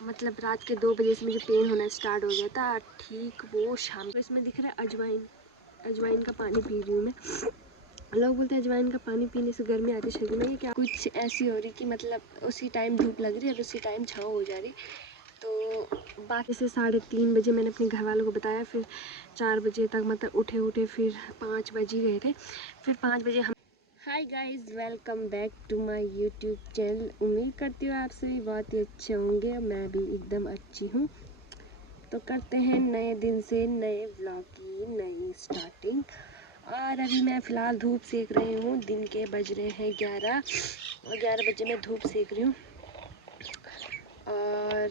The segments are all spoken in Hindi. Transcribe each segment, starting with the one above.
मतलब रात के 2 बजे से मुझे पेन होना स्टार्ट हो गया था, ठीक वो शाम को। इसमें दिख रहा है अजवाइन, अजवाइन का पानी पी रही हूँ मैं। लोग बोलते हैं अजवाइन का पानी पीने से गर्मी आती है शरीर में, ये क्या कुछ ऐसी हो रही कि मतलब उसी टाइम धूप लग रही है और उसी टाइम छाँव हो जा रही। तो बाकी से 3:30 बजे मैंने अपने घर वालों को बताया, फिर 4 बजे तक मतलब उठे फिर 5 बज ही गए थे। फिर 5 बजे हम hi guys, welcome back to my YouTube channel. उम्मीद करती हूँ आप सभी बहुत ही अच्छे होंगे, मैं भी एकदम अच्छी हूँ। तो करते हैं नए दिन से नए व्लॉग की नई स्टार्टिंग। और अभी मैं फ़िलहाल धूप सेक रही हूँ। दिन के बज रहे हैं 11 और 11 बजे मैं धूप सेक रही हूँ। और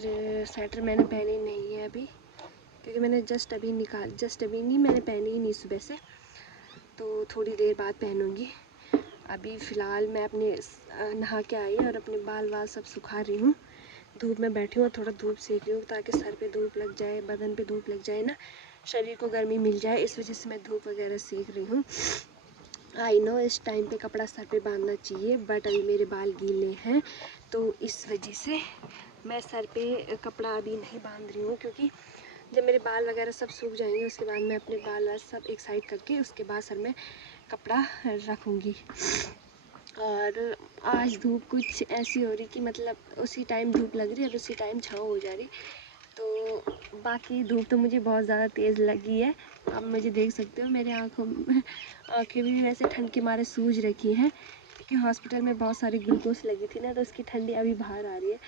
स्वेटर मैंने पहनी नहीं है अभी, क्योंकि मैंने जस्ट अभी नहीं, मैंने पहनी ही नहीं सुबह से, तो थोड़ी देर बाद पहनूँगी। अभी फ़िलहाल मैं अपने नहा के आई और अपने बाल सब सुखा रही हूँ। धूप में बैठी हूँ और थोड़ा धूप सेक रही हूँ ताकि सर पे धूप लग जाए, बदन पे धूप लग जाए ना, शरीर को गर्मी मिल जाए, इस वजह से मैं धूप वगैरह सेक रही हूँ। आई नो इस टाइम पे कपड़ा सर पे बांधना चाहिए, बट अभी मेरे बाल गीले हैं, तो इस वजह से मैं सर पे कपड़ा अभी नहीं बांध रही हूँ। क्योंकि जब मेरे बाल वगैरह सब सूख जाएंगे उसके बाद मैं अपने बाल सब एक साइड करके उसके बाद सर में कपड़ा रखूँगी। और आज धूप कुछ ऐसी हो रही कि मतलब उसी टाइम धूप लग रही है और उसी टाइम छाँव हो जा रही। तो बाकी धूप तो मुझे बहुत ज़्यादा तेज़ लगी है, आप मुझे देख सकते हो, मेरे आँखें भी वैसे ठंड के मारे सूज रखी हैं, क्योंकि हॉस्पिटल में बहुत सारी ग्लूकोज लगी थी ना, तो उसकी ठंडी अभी बाहर आ रही है।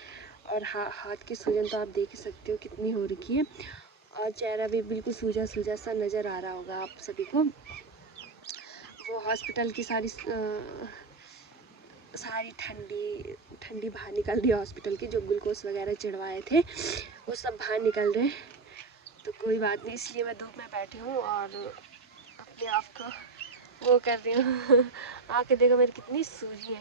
और हाथ की सूजन तो आप देख ही सकते हो कितनी हो रखी है, और चेहरा भी बिल्कुल सूजा सा नज़र आ रहा होगा आप सभी को। वो हॉस्पिटल की सारी ठंडी बाहर निकल रही है हॉस्पिटल की, जो ग्लूकोज वगैरह चढ़वाए थे वो सब बाहर निकल रहे हैं। तो कोई बात नहीं, इसलिए मैं धूप में बैठी हूँ और अपने आप को वो कर रही हूँ। आँखें देखो मेरी कितनी सूजी है।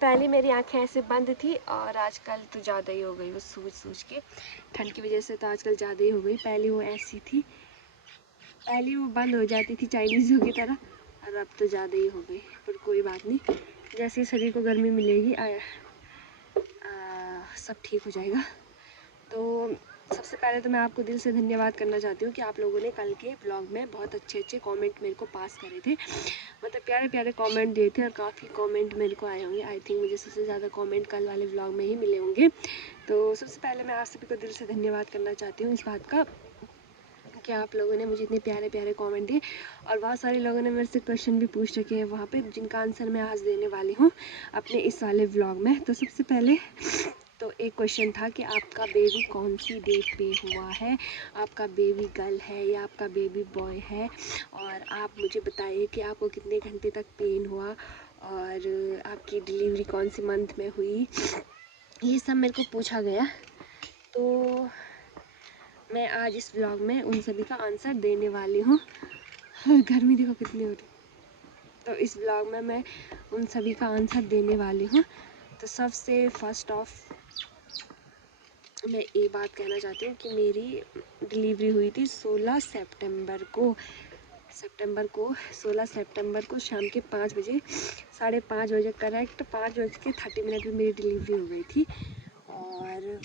पहले मेरी आँखें ऐसे बंद थी और आजकल तो ज़्यादा ही हो गई वो सूज के, ठंड की वजह से तो आजकल ज़्यादा ही हो गई। पहले वो ऐसी थी, पहले वो बंद हो जाती थी चाइनीज़ों की तरह, और अब तो ज़्यादा ही हो गई। पर कोई बात नहीं, जैसे शरीर को गर्मी मिलेगी सब ठीक हो जाएगा। तो सबसे पहले तो मैं आपको दिल से धन्यवाद करना चाहती हूँ कि आप लोगों ने कल के ब्लॉग में बहुत अच्छे कमेंट मेरे को पास करे थे, मतलब प्यारे कमेंट दिए थे, और काफ़ी कमेंट मेरे को आए होंगे। आई थिंक मुझे सबसे ज़्यादा कमेंट कल वाले ब्लॉग में ही मिले होंगे। तो सबसे पहले मैं आप सभी को दिल से धन्यवाद करना चाहती हूँ इस बात का कि आप लोगों ने मुझे इतने प्यारे कमेंट दिए। और बहुत सारे लोगों ने मेरे से क्वेश्चन भी पूछ रखे हैं वहाँ पे, जिनका आंसर मैं आज देने वाली हूँ अपने इस वाले व्लॉग में। तो सबसे पहले तो एक क्वेश्चन था कि आपका बेबी कौन सी डेट पे हुआ है, आपका बेबी गर्ल है या आपका बेबी बॉय है, और आप मुझे बताइए कि आपको कितने घंटे तक पेन हुआ, और आपकी डिलीवरी कौन सी मंथ में हुई, ये सब मेरे को पूछा गया। तो मैं आज इस व्लॉग में उन सभी का आंसर देने वाली हूँ। गर्मी देखो कितनी हो रही, तो इस व्लॉग में मैं उन सभी का आंसर देने वाली हूँ। तो सबसे फर्स्ट ऑफ मैं ये बात कहना चाहती हूँ कि मेरी डिलीवरी हुई थी 16 सितंबर को 16 सितंबर को शाम के 5 बजे, 5:30 बजे करेक्ट 5:30 में मेरी डिलीवरी हो गई थी। और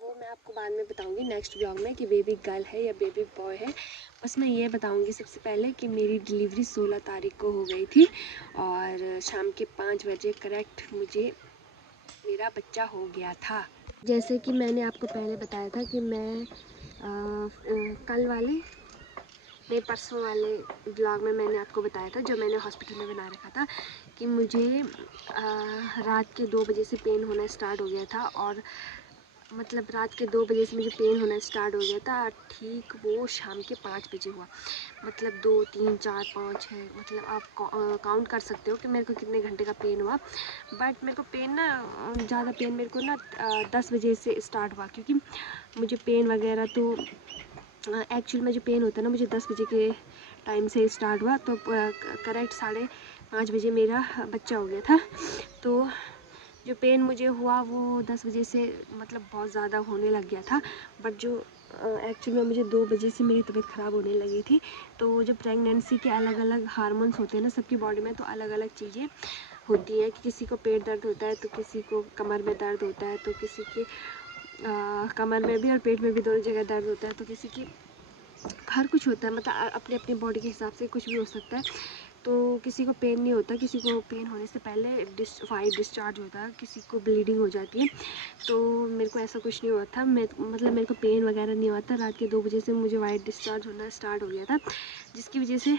वो मैं आपको बाद में बताऊंगी नेक्स्ट ब्लॉग में कि बेबी गर्ल है या बेबी बॉय है। बस मैं ये बताऊंगी सबसे पहले कि मेरी डिलीवरी 16 तारीख को हो गई थी, और शाम के 5 बजे करेक्ट मुझे मेरा बच्चा हो गया था। जैसे कि मैंने आपको पहले बताया था कि मैं कल वाले नहीं परसों वाले ब्लॉग में मैंने आपको बताया था, जो मैंने हॉस्पिटल में बना रखा था, कि मुझे रात के 2 बजे से पेन होना स्टार्ट हो गया था। और मतलब रात के 2 बजे से मुझे पेन होना स्टार्ट हो गया था, ठीक वो शाम के 5 बजे हुआ। मतलब 2 3 4 5 है, मतलब आप काउंट कर सकते हो कि मेरे को कितने घंटे का पेन हुआ। बट मेरे को पेन ना ज़्यादा पेन मेरे को ना 10 बजे से स्टार्ट हुआ, क्योंकि मुझे पेन वगैरह तो एक्चुअल में जो पेन होता है ना मुझे 10 बजे के टाइम से स्टार्ट हुआ, तो करेक्ट 5:30 बजे मेरा बच्चा हो गया था। तो जो पेन मुझे हुआ वो 10 बजे से मतलब बहुत ज़्यादा होने लग गया था। बट जो एक्चुअल में मुझे 2 बजे से मेरी तबीयत ख़राब होने लगी थी। तो जब प्रेगनेंसी के अलग अलग हार्मोन्स होते हैं ना सबकी बॉडी में, तो अलग अलग चीज़ें होती हैं कि किसी को पेट दर्द होता है तो किसी को कमर में दर्द होता है, तो किसी के कमर में भी और पेट में भी दोनों जगह दर्द होता है, तो किसी की हर कुछ होता है, मतलब अपनी अपनी बॉडी के हिसाब से कुछ भी हो सकता है। तो किसी को पेन नहीं होता, किसी को पेन होने से पहले वाइट डिस्चार्ज होता है, किसी को ब्लीडिंग हो जाती है। तो मेरे को ऐसा कुछ नहीं हुआ था, मतलब मेरे को पेन वगैरह नहीं हुआ था। रात के 2 बजे से मुझे वाइट डिस्चार्ज होना स्टार्ट हो गया था, जिसकी वजह से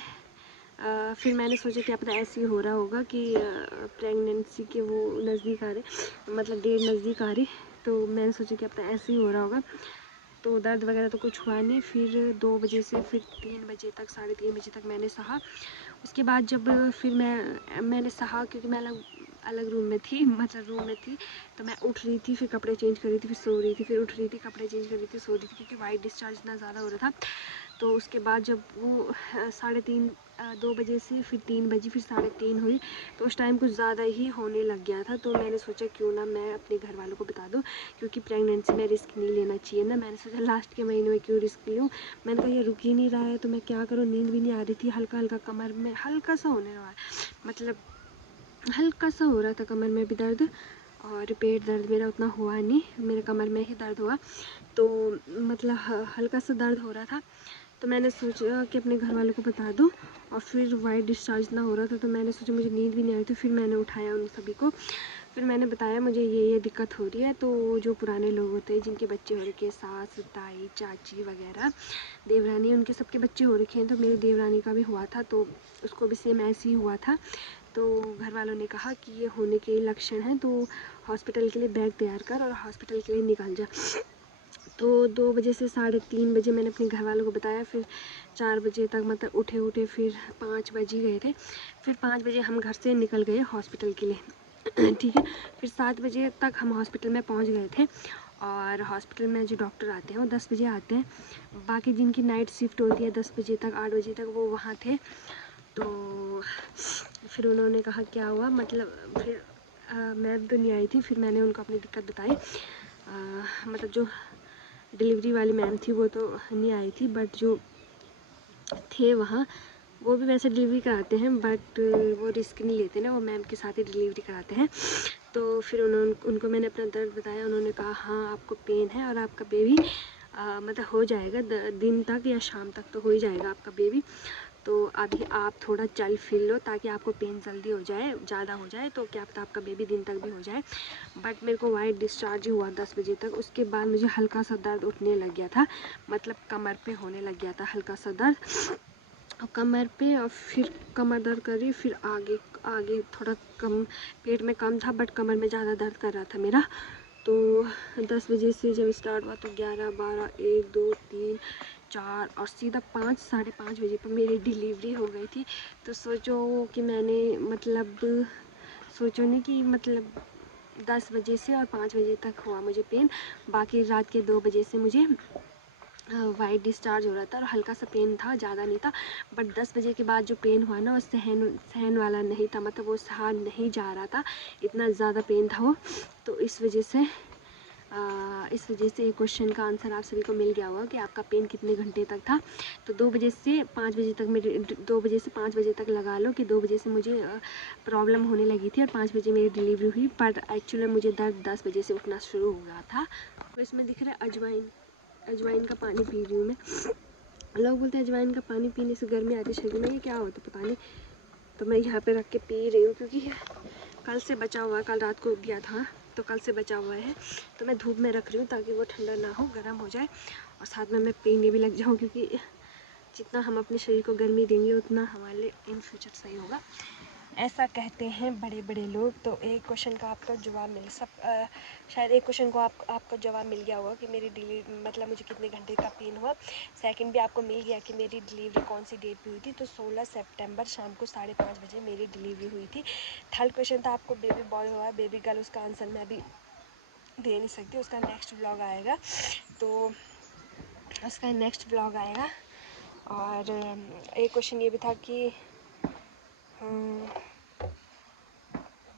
फिर मैंने सोचा कि अपना ऐसे ही हो रहा होगा कि प्रेगनेंसी के वो नज़दीक आ रहे, मतलब डेट नज़दीक आ रही, तो मैंने सोचा कि अपना ऐसे ही हो रहा होगा। तो दर्द वगैरह तो कुछ हुआ नहीं। फिर 2 बजे से फिर 3 बजे तक, 3:30 बजे तक मैंने सहा। उसके बाद जब फिर मैंने सहा, क्योंकि मैं अलग रूम में थी, मतलब रूम में थी, तो मैं उठ रही थी, फिर कपड़े चेंज कर रही थी, फिर सो रही थी, फिर उठ रही थी, कपड़े चेंज कर रही थी, सो रही थी, क्योंकि वाइट डिस्चार्ज इतना ज़्यादा हो रहा था। तो उसके बाद जब वो 3:30 2 बजे से फिर 3 बजी, फिर 3:30 हुई, तो उस टाइम कुछ ज़्यादा ही होने लग गया था। तो मैंने सोचा क्यों ना मैं अपने घर वालों को बता दूँ, क्योंकि प्रेगनेंसी में रिस्क नहीं लेना चाहिए ना। मैंने सोचा लास्ट के महीने में क्यों रिस्क लूँ। मैंने कहा ये रुक ही नहीं रहा है तो मैं क्या करूँ, नींद भी नहीं आ रही थी, हल्का हल्का कमर में हल्का सा होने रहा है, मतलब हल्का सा हो रहा था कमर में भी दर्द, और पेट दर्द मेरा उतना हुआ नहीं, मेरे कमर में ही दर्द हुआ। तो मतलब हल्का सा दर्द हो रहा था। तो मैंने सोचा कि अपने घर वालों को बता दूँ, और फिर वाइट डिस्चार्ज ना हो रहा था, तो मैंने सोचा, मुझे नींद भी नहीं आई थी, फिर मैंने उठाया उन सभी को, फिर मैंने बताया मुझे ये दिक्कत हो रही है। तो जो पुराने लोग होते हैं जिनके बच्चे हो रखे, सास, ताई, चाची वगैरह, देवरानी, उनके सबके बच्चे हो रखे हैं। तो मेरी देवरानी का भी हुआ था, तो उसको भी सेम ऐसे ही हुआ था। तो घर वालों ने कहा कि ये होने के लक्षण हैं, तो हॉस्पिटल के लिए बैग तैयार कर और हॉस्पिटल के लिए निकल जा। तो 2 बजे से 3:30 बजे मैंने अपने घर वालों को बताया। फिर 4 बजे तक मतलब उठे फिर 5 बज ही गए थे। फिर 5 बजे हम घर से निकल गए हॉस्पिटल के लिए ठीक है। फिर 7 बजे तक हम हॉस्पिटल में पहुंच गए थे, और हॉस्पिटल में जो डॉक्टर आते हैं वो 10 बजे आते हैं। बाकी जिनकी नाइट शिफ्ट होती है 10 बजे तक, 8 बजे तक, वो वहाँ थे। तो फिर उन्होंने कहा क्या हुआ, मतलब फिर मैम तो नहीं आई थी। फिर मैंने उनको अपनी दिक्कत बताई, मतलब जो डिलीवरी वाली मैम थी वो तो नहीं आई थी, बट जो थे वहाँ वो भी वैसे डिलीवरी कराते हैं, बट वो रिस्क नहीं लेते ना, वो मैम के साथ ही डिलीवरी कराते हैं। तो फिर उनको मैंने अपना दर्द बताया। उन्होंने कहा हाँ आपको पेन है और आपका बेबी मतलब हो जाएगा, दिन तक या शाम तक तो हो ही जाएगा आपका बेबी। तो अभी आप थोड़ा चल फिर लो ताकि आपको पेन जल्दी हो जाए, ज़्यादा हो जाए, तो क्या पता आपका बेबी दिन तक भी हो जाए। बट मेरे को वाइट डिस्चार्ज ही हुआ 10 बजे तक। उसके बाद मुझे हल्का सा दर्द उठने लग गया था, मतलब कमर पे होने लग गया था हल्का सा दर्द, और कमर पे, और फिर कमर दर्द कर रही, फिर आगे आगे थोड़ा कम, पेट में कम था बट कमर में ज़्यादा दर्द कर रहा था मेरा। तो 10 बजे से जब स्टार्ट हुआ तो 11, 12, 1, 2, 3, 4 और सीधा 5, 5:30 बजे पर मेरी डिलीवरी हो गई थी। तो सोचो कि मैंने मतलब सोचो नहीं कि मतलब 10 बजे से और 5 बजे तक हुआ मुझे पेन। बाकी रात के 2 बजे से मुझे वाइट डिस्चार्ज हो रहा था और हल्का सा पेन था, ज़्यादा नहीं था। बट 10 बजे के बाद जो पेन हुआ ना वो सहन वाला नहीं था, मतलब वो सहा नहीं जा रहा था, इतना ज़्यादा पेन था वो। तो इस वजह से एक क्वेश्चन का आंसर आप सभी को मिल गया होगा कि आपका पेन कितने घंटे तक था। तो 2 बजे से 5 बजे तक मेरे 2 बजे से 5 बजे तक लगा लो कि 2 बजे से मुझे प्रॉब्लम होने लगी थी और 5 बजे मेरी डिलीवरी हुई। पर एक्चुअली मुझे दर्द 10 बजे से उठना शुरू हो गया था। तो इसमें दिख रहा है अजवाइन का पानी पी रही हूँ मैं। लोग बोलते हैं अजवाइन का पानी पीने से गर्मी आती है शरीर में, ये क्या होता है पता नहीं। तो मैं यहाँ पे रख के पी रही हूँ क्योंकि कल से बचा हुआ है, कल रात को दिया था तो कल से बचा हुआ है। तो मैं धूप में रख रही हूँ ताकि वो ठंडा ना हो, गर्म हो जाए, और साथ में मैं पीने भी लग जाऊँ, क्योंकि जितना हम अपने शरीर को गर्मी देंगे उतना हमारे लिए इन फ्यूचर सही होगा, ऐसा कहते हैं बड़े बड़े लोग। तो एक क्वेश्चन का आपका जवाब शायद एक क्वेश्चन को आपको जवाब मिल गया होगा कि मेरी डिलीवरी मतलब मुझे कितने घंटे का पेन हुआ। सेकंड भी आपको मिल गया कि मेरी डिलीवरी कौन सी डेट पे हुई थी। तो 16 सितंबर शाम को 5:30 बजे मेरी डिलीवरी हुई थी। थर्ड क्वेश्चन था आपको बेबी बॉय हुआ बेबी गर्ल, उसका आंसर मैं अभी दे नहीं सकती, उसका नेक्स्ट ब्लॉग आएगा। तो उसका नेक्स्ट ब्लॉग आएगा। और एक क्वेश्चन ये भी था कि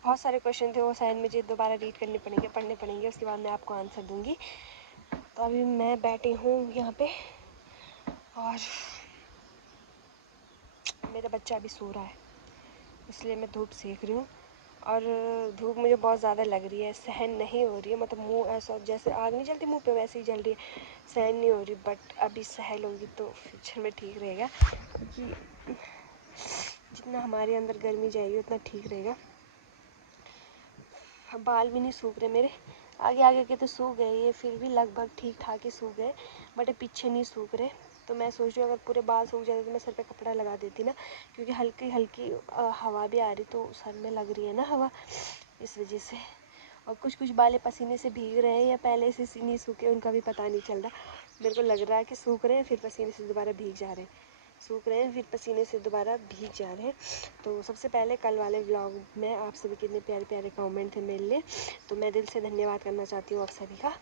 बहुत सारे क्वेश्चन थे, वो शायद मुझे दोबारा रीड पढ़ने पड़ेंगे, उसके बाद मैं आपको आंसर दूंगी। तो अभी मैं बैठी हूँ यहाँ पे और मेरा बच्चा अभी सो रहा है, इसलिए मैं धूप सेक रही हूँ। और धूप मुझे बहुत ज़्यादा लग रही है, सहन नहीं हो रही है, मतलब मुंह ऐसा जैसे आग नहीं जलती मुंह पे वैसे ही जल रही है, सहन नहीं हो रही। बट अभी सह लूँगी तो फ्यूचर में ठीक रहेगा, क्योंकि जितना हमारे अंदर गर्मी जाएगी उतना ठीक रहेगा। बाल भी नहीं सूख रहे मेरे, आगे आगे के तो सूख गए, ये फिर भी लगभग ठीक ठाक ही सूख गए, बट पीछे नहीं सूख रहे। तो मैं सोच रही हूँ अगर पूरे बाल सूख जाते तो मैं सर पे कपड़ा लगा देती ना, क्योंकि हल्की हल्की हवा भी आ रही तो सर में लग रही है ना हवा, इस वजह से। और कुछ कुछ बाल पसीने से भीग रहे हैं या पहले से नहीं सूखे उनका भी पता नहीं चल रहा। मेरे को लग रहा है कि सूख रहे हैं फिर पसीने से दोबारा भीग जा रहे हैं, सूख रहे हैं फिर पसीने से दोबारा भीग जा रहे हैं। तो सबसे पहले कल वाले व्लॉग में आप सभी कितने प्यारे प्यारे कमेंट थे मेरे लिए, तो मैं दिल से धन्यवाद करना चाहती हूँ आप सभी का।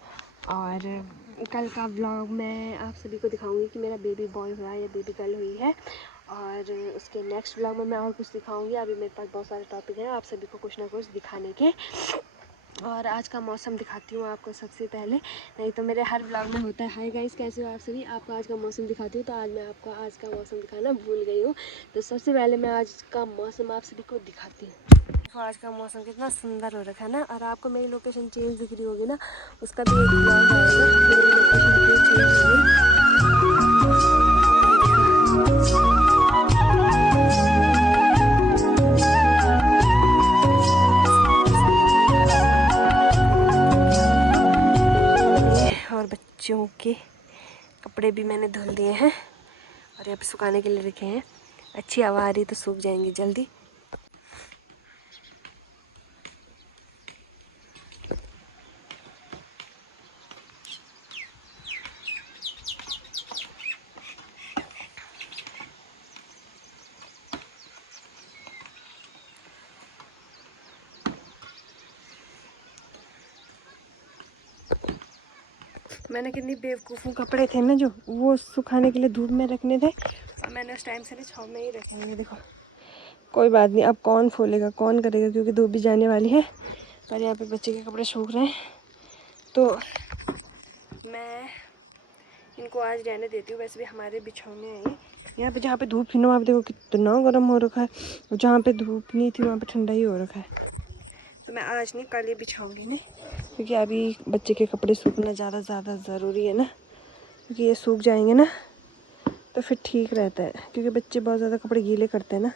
और कल का व्लॉग मैं आप सभी को दिखाऊंगी कि मेरा बेबी बॉय हुआ है या बेबी गर्ल हुई है, और उसके नेक्स्ट व्लॉग में मैं और कुछ दिखाऊंगी। अभी मेरे पास बहुत सारे टॉपिक हैं आप सभी को कुछ ना कुछ दिखाने के। और आज का मौसम दिखाती हूँ आपको सबसे पहले, नहीं तो मेरे हर व्लॉग में होता है हाय गाइस कैसे हो आप सभी, आपको आज का मौसम दिखाती हूँ। तो आज मैं आपको आज का मौसम दिखाना भूल गई हूँ, तो सबसे पहले मैं आज का मौसम आप सभी को दिखाती हूँ। देखो आज का मौसम कितना सुंदर हो रखा है ना, और आपको मेरी लोकेशन चेंज दिख रही होगी ना, उसका भी एक व्लॉग आएगा। मेरी लोकेशन क्यों चेंज हो गई, और बच्चों के कपड़े भी मैंने धुल दिए हैं और यहाँ पे सुखाने के लिए रखे हैं। अच्छी हवा आ रही तो सूख जाएंगे जल्दी। मैंने कितनी बेवकूफ़ हूँ, कपड़े थे ना जो वो सुखाने के लिए धूप में रखने थे और मैंने उस टाइम से ना छाँव में ही रखेंगे। देखो कोई बात नहीं, अब कौन खोलेगा कौन करेगा, क्योंकि धूप भी जाने वाली है। पर यहाँ पे बच्चे के कपड़े सूख रहे हैं तो मैं इनको आज रहने देती हूँ। वैसे भी हमारे बिछौने हैं यहाँ पे, जहाँ पे धूप थी ना वहाँ पे देखो कितना गर्म हो रखा है, और जहाँ पे धूप नहीं थी वहाँ पे ठंडा ही हो रखा है। तो मैं आज नहीं कल ही बिछाऊँगी नहीं, क्योंकि अभी बच्चे के कपड़े सूखना ज़्यादा ज़रूरी है ना, क्योंकि ये सूख जाएंगे ना तो फिर ठीक रहता है, क्योंकि बच्चे बहुत ज़्यादा कपड़े गीले करते हैं ना।